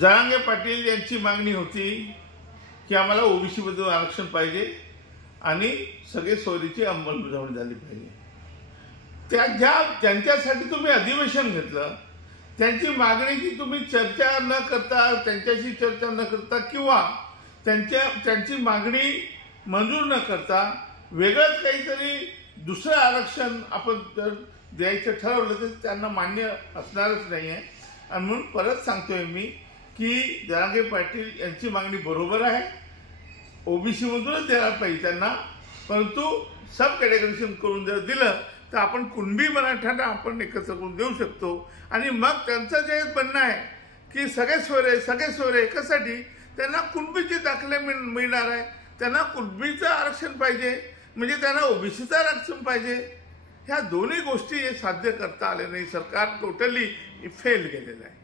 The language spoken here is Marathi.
जरांगे पाटील यांची मागणी होती की आम्हाला ओबीसी मध्ये आरक्षण पाहिजे आणि सगळे सोयरीची अंमलबजावणी झाली पाहिजे। ज्यांच्यासाठी तुम्ही अधिवेशन घेतलं त्यांची मागणीची तुम्ही चर्चा न करता, त्यांच्याशी चर्चा न करता किंवा त्यांची मागणी मंजूर न करता वेगळंच काहीतरी दुसरं आरक्षण आपण जर द्यायचं ठरवलं तर त्यांना मान्य असणारच नाही आहे। आणि म्हणून परत सांगतोय मी की जरांगे पाटील यांची मागणी बरोबर आहे, ओबीसी मधूनच द्यायला पाहिजे त्यांना, परंतु सब कॅटेगरीशन करून जर दिलं तर आपण कुणबी मराठ्यांना आपण एकत्र करून देऊ शकतो। आणि मग त्यांचं जे म्हणणं आहे की सगळे सोयरे एकासाठी त्यांना कुणबीचे दाखले मिळणार आहे, त्यांना कुणबीचं आरक्षण पाहिजे म्हणजे त्यांना ओबीसीचं आरक्षण पाहिजे, ह्या दोन्ही गोष्टी साध्य करता आले नाही। सरकार टोटली फेल गेलेलं आहे।